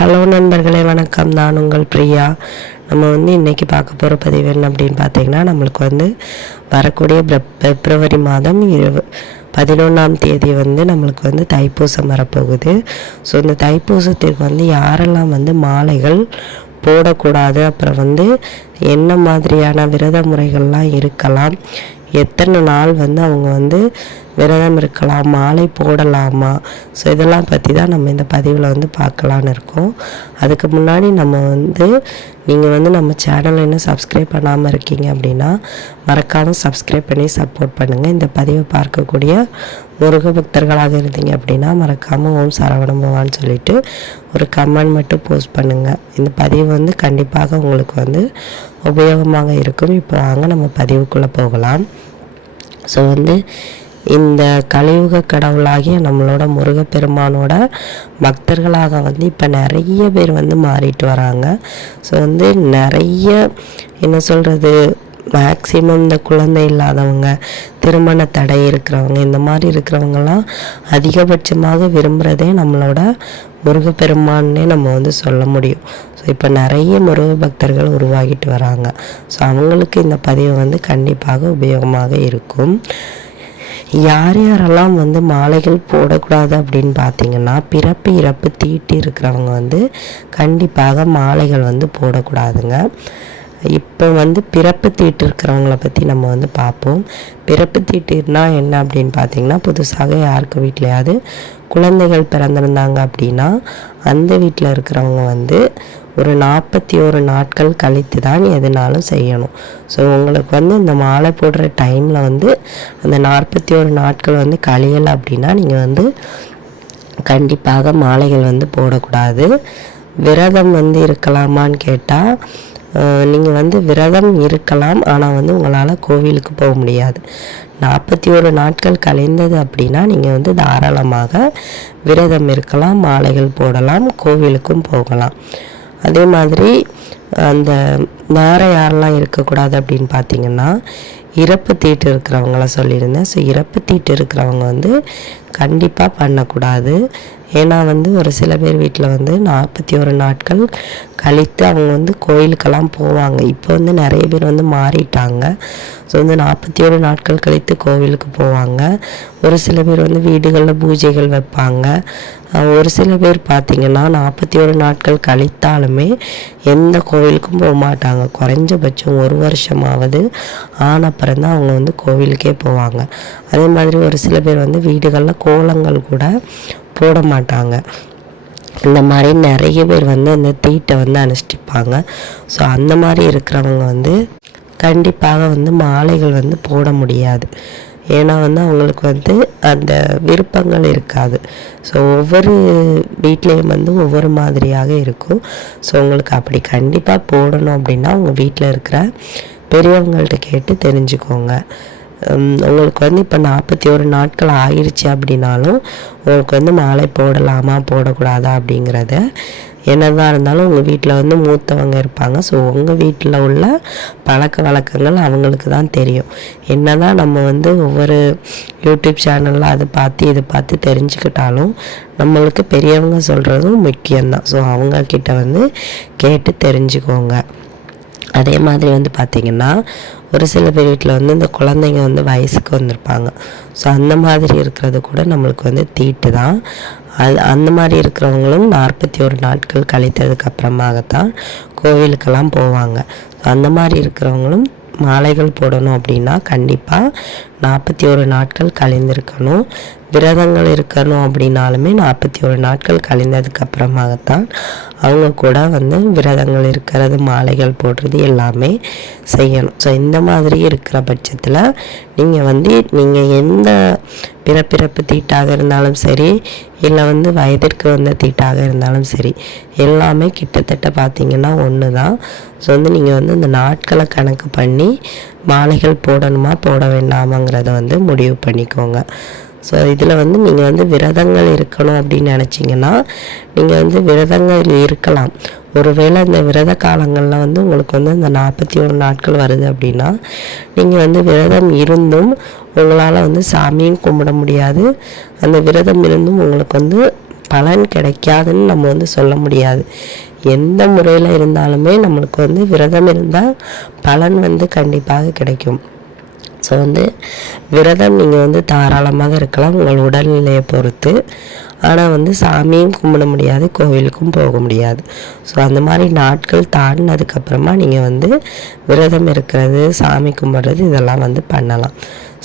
Hello நண்பர்களே வணக்கம். நான் உங்கள் பிரியா. நம்ம வந்து இன்றைக்கி பார்க்க போகிற பதிவு என்ன அப்படின்னு பார்த்தீங்கன்னா நம்மளுக்கு வந்து வரக்கூடிய பிப்ரவரி மாதம் இரு பதினொன்றாம் தேதி வந்து நம்மளுக்கு வந்து தைப்பூசம் வரப்போகுது. ஸோ இந்த தைப்பூசத்திற்கு வந்து யாரெல்லாம் வந்து மாலைகள் போடக்கூடாது அப்புறம் வந்து என்ன மாதிரியான விரத முறைகள்லாம் இருக்கலாம் எத்தனை நாள் வந்து அவங்க வந்து விரதம் இருக்கலாம் மாலை போடலாமா? ஸோ இதெல்லாம் பற்றி தான் நம்ம இந்த பதிவில் வந்து பார்க்கலான்னு இருக்கோம். அதுக்கு முன்னாடி நம்ம வந்து நீங்கள் வந்து நம்ம சேனலை இன்னும் சப்ஸ்கிரைப் பண்ணாமல் இருக்கீங்க அப்படின்னா மறக்காமல் சப்ஸ்கிரைப் பண்ணி சப்போர்ட் பண்ணுங்கள் இந்த பதிவை பார்க்கக்கூடிய முருக பக்தர்களாக இருந்தீங்க அப்படின்னா மறக்காமல் ஓம் சரவணபவான்னு சொல்லிட்டு ஒரு கமெண்ட் மட்டும் போஸ்ட் பண்ணுங்கள் இந்த பதிவு வந்து கண்டிப்பாக உங்களுக்கு வந்து உபயோகமாக இருக்கும். இப்போ வாங்க நம்ம பதிவுக்குள்ளே போகலாம். ஸோ வந்து இந்த கலியுக கடவுளாகிய நம்மளோட முருகப்பெருமானோட பக்தர்களாக வந்து இப்போ நிறைய பேர் வந்து மாறிட்டு வராங்க. ஸோ வந்து நிறைய என்ன சொல்கிறது மேக்சிமம் இந்த குழந்தை இல்லாதவங்க திருமண தடை இருக்கிறவங்க இந்த மாதிரி இருக்கிறவங்கலாம் அதிகபட்சமாக விரும்புகிறதே நம்மளோட முருகப்பெருமான்னே நம்ம வந்து சொல்ல முடியும். ஸோ இப்போ நிறைய முருக பக்தர்கள் உருவாகிட்டு வராங்க. ஸோ அவங்களுக்கு இந்த பதிவு வந்து கண்டிப்பாக உபயோகமாக இருக்கும். யார் யாரெல்லாம் வந்து மாலைகள் போடக்கூடாது அப்படின்னு பார்த்தீங்கன்னா பிறப்பு இறப்பு தீட்டு இருக்கிறவங்க வந்து கண்டிப்பாக மாலைகள் வந்து போடக்கூடாதுங்க. இப்போ வந்து பிறப்பு தீட்டு இருக்கிறவங்கள பற்றி நம்ம வந்து பார்ப்போம். பிறப்பு தீட்டுனா என்ன அப்படின்னு பார்த்தீங்கன்னா புதுசாக யாருக்கு வீட்லையாவது குழந்தைகள் பிறந்திருந்தாங்க அப்படின்னா அந்த வீட்டில் இருக்கிறவங்க வந்து ஒரு நாற்பத்தி ஒரு நாட்கள் கழித்து தான் எதுனாலும் செய்யணும். ஸோ உங்களுக்கு வந்து இந்த மாலை போடுற டைமில் வந்து அந்த நாற்பத்தி ஒரு நாட்கள் வந்து கழியலை அப்படின்னா நீங்கள் வந்து கண்டிப்பாக மாலைகள் வந்து போடக்கூடாது. விரதம் வந்து இருக்கலாமான்னு கேட்டால் நீங்கள் வந்து விரதம் இருக்கலாம் ஆனால் வந்து உங்களால் கோவிலுக்கு போக முடியாது. நாற்பத்தி ஒரு நாட்கள் கழிந்தது அப்படின்னா நீங்கள் வந்து தாராளமாக விரதம் இருக்கலாம் மாலைகள் போடலாம் கோவிலுக்கும் போகலாம். அதே மாதிரி அந்த வேறு யாரெல்லாம் இருக்கக்கூடாது அப்படின்னு பார்த்தீங்கன்னா இறப்பு தீட்டு இருக்கிறவங்கள சொல்லியிருந்தேன். ஸோ இறப்பு தீட்டு இருக்கிறவங்க வந்து கண்டிப்பாக பண்ணக்கூடாது. ஏன்னா வந்து ஒரு சில பேர் வீட்டில் வந்து நாற்பத்தி ஒரு நாட்கள் கழித்து அவங்க வந்து கோயிலுக்கெல்லாம் போவாங்க. இப்போ வந்து நிறைய பேர் வந்து மாறிட்டாங்க. ஸோ வந்து நாற்பத்தி ஒரு நாட்கள் கழித்து கோவிலுக்கு போவாங்க. ஒரு சில பேர் வந்து வீடுகளில் பூஜைகள் வைப்பாங்க. ஒரு சில பேர் பார்த்திங்கன்னா நாற்பத்தி ஒரு நாட்கள் கழித்தாலுமே எந்த கோவிலுக்கும் போக மாட்டாங்க. குறைஞ்சபட்சம் ஒரு வருஷமாவது ஆன தான் அவங்க வந்து கோவிலுக்கே போவாங்க. அதே மாதிரி ஒரு சில பேர் வந்து வீடுகளில் கோலங்கள் கூட போட மாட்டாங்க. இந்த மாதிரி நிறைய பேர் வந்து அந்த தீட்டை வந்து அனுஷ்டிப்பாங்க. ஸோ அந்த மாதிரி இருக்கிறவங்க வந்து கண்டிப்பாக வந்து மாலைகள் வந்து போட முடியாது. ஏன்னா வந்து அவங்களுக்கு வந்து அந்த விருப்பங்கள் இருக்காது. ஸோ ஒவ்வொரு வீட்லேயும் வந்து ஒவ்வொரு மாதிரியாக இருக்கும். ஸோ உங்களுக்கு அப்படி கண்டிப்பாக போடணும் அப்படின்னா உங்கள் வீட்டில் இருக்கிற பெரியவங்கள்ட்ட கேட்டு தெரிஞ்சுக்கோங்க. உங்களுக்கு வந்து இப்போ நாற்பத்தி ஒரு நாட்கள் ஆயிடுச்சு அப்படின்னாலும் உங்களுக்கு வந்து மாலை போடலாமா போடக்கூடாதா அப்படிங்கிறத என்னதான் இருந்தாலும் உங்கள் வீட்டில் வந்து மூத்தவங்க இருப்பாங்க. ஸோ உங்கள் வீட்டில் உள்ள பழக்க வழக்கங்கள் அவங்களுக்கு தான் தெரியும். என்ன தான் நம்ம வந்து ஒவ்வொரு யூடியூப் சேனலில் அதை பார்த்து இதை பார்த்து தெரிஞ்சுக்கிட்டாலும் நம்மளுக்கு பெரியவங்க சொல்கிறதும் முக்கியம்தான். ஸோ அவங்கக்கிட்ட வந்து கேட்டு தெரிஞ்சுக்கோங்க. அதே மாதிரி வந்து பார்த்திங்கன்னா ஒரு சில பேர் வீட்டில் வந்து இந்த குழந்தைங்க வந்து வயசுக்கு வந்திருப்பாங்க. ஸோ அந்த மாதிரி இருக்கிறது கூட நம்மளுக்கு வந்து தீட்டு தான். அது அந்த மாதிரி இருக்கிறவங்களும் நாற்பத்தி ஒரு நாட்கள் கழித்ததுக்கு அப்புறமாகத்தான் கோவிலுக்கெல்லாம் போவாங்க. ஸோ அந்த மாதிரி இருக்கிறவங்களும் மாலைகள் போடணும் அப்படின்னா கண்டிப்பாக நாற்பத்தி ஒரு நாட்கள் கழிந்திருக்கணும். விரதங்கள் இருக்கணும் அப்படின்னாலுமே நாற்பத்தி ஒரு நாட்கள் கழிந்ததுக்கப்புறமாகத்தான் அவங்க கூட வந்து விரதங்கள் இருக்கிறது மாலைகள் போடுறது எல்லாமே செய்யணும். ஸோ இந்த மாதிரி இருக்கிற பட்சத்தில் நீங்கள் வந்து நீங்கள் எந்த பிறப்பிறப்பு தீட்டாக இருந்தாலும் சரி இல்லை வந்து வயதிற்கு வந்த தீட்டாக இருந்தாலும் சரி எல்லாமே கிட்டத்தட்ட பார்த்தீங்கன்னா ஒன்று தான் ஸோ வந்து நீங்கள் வந்து இந்த நாட்களை கணக்கு பண்ணி மாலைகள் போடணுமா? போட வேண்டாமாங்கிறத வந்து முடிவு பண்ணிக்கோங்க. ஸோ இதில் வந்து நீங்கள் வந்து விரதங்கள் இருக்கணும் அப்படின்னு நினச்சிங்கன்னா நீங்கள் வந்து விரதங்கள் இருக்கலாம். ஒருவேளை இந்த விரத காலங்களில் வந்து உங்களுக்கு வந்து இந்த நாற்பத்தி ஒரு நாட்கள் வருது அப்படின்னா நீங்கள் வந்து விரதம் இருந்தும் உங்களால் வந்து சாமியும் கும்பிட முடியாது. அந்த விரதம் இருந்தும் உங்களுக்கு வந்து பலன் கிடைக்காதுன்னு நம்ம வந்து சொல்ல முடியாது. எந்த முறையில் இருந்தாலுமே நம்மளுக்கு வந்து விரதம் இருந்தால் பலன் வந்து கண்டிப்பாக கிடைக்கும். ஸோ வந்து விரதம் நீங்கள் வந்து தாராளமாக இருக்கலாம் உங்கள் உடல்நிலையை பொறுத்து. ஆனால் வந்து சாமியும் கும்பிட முடியாது கோவிலுக்கும் போக முடியாது. ஸோ அந்த மாதிரி நாட்கள் தாண்டினதுக்கப்புறமா நீங்கள் வந்து விரதம் இருக்கிறது சாமி கும்பிட்றது இதெல்லாம் வந்து பண்ணலாம்.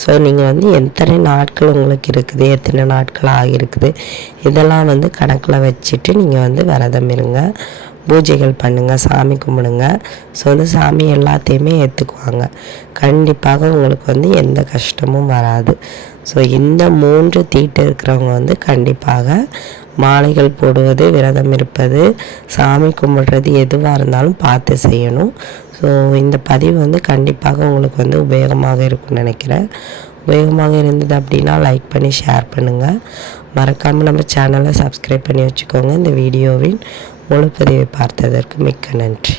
ஸோ நீங்கள் வந்து எத்தனை நாட்கள் உங்களுக்கு இருக்குது எத்தனை நாட்கள் ஆகியிருக்குது இதெல்லாம் வந்து கணக்கில் வச்சுட்டு நீங்கள் வந்து விரதம் இருங்க. பூஜைகள் பண்ணுங்கள் சாமி கும்பிடுங்க. ஸோ வந்து சாமி எல்லாத்தையுமே ஏற்றுக்குவாங்க கண்டிப்பாக உங்களுக்கு வந்து எந்த கஷ்டமும் வராது. ஸோ இந்த மூன்று தீட்டு இருக்கிறவங்க வந்து கண்டிப்பாக மாலைகள் போடுவது விரதம் இருப்பது சாமி கும்பிடுறது எதுவாக இருந்தாலும் பார்த்து செய்யணும். ஸோ இந்த பதிவு வந்து கண்டிப்பாக உங்களுக்கு வந்து உபயோகமாக இருக்கும்னு நினைக்கிறேன். உபயோகமாக இருந்தது அப்படின்னா லைக் பண்ணி ஷேர் பண்ணுங்கள் மறக்காமல் நம்ம சேனலை சப்ஸ்கிரைப் பண்ணி வச்சுக்கோங்க. இந்த வீடியோவின் முழுப்பதிவை பார்த்ததற்கு மிக்க நன்றி.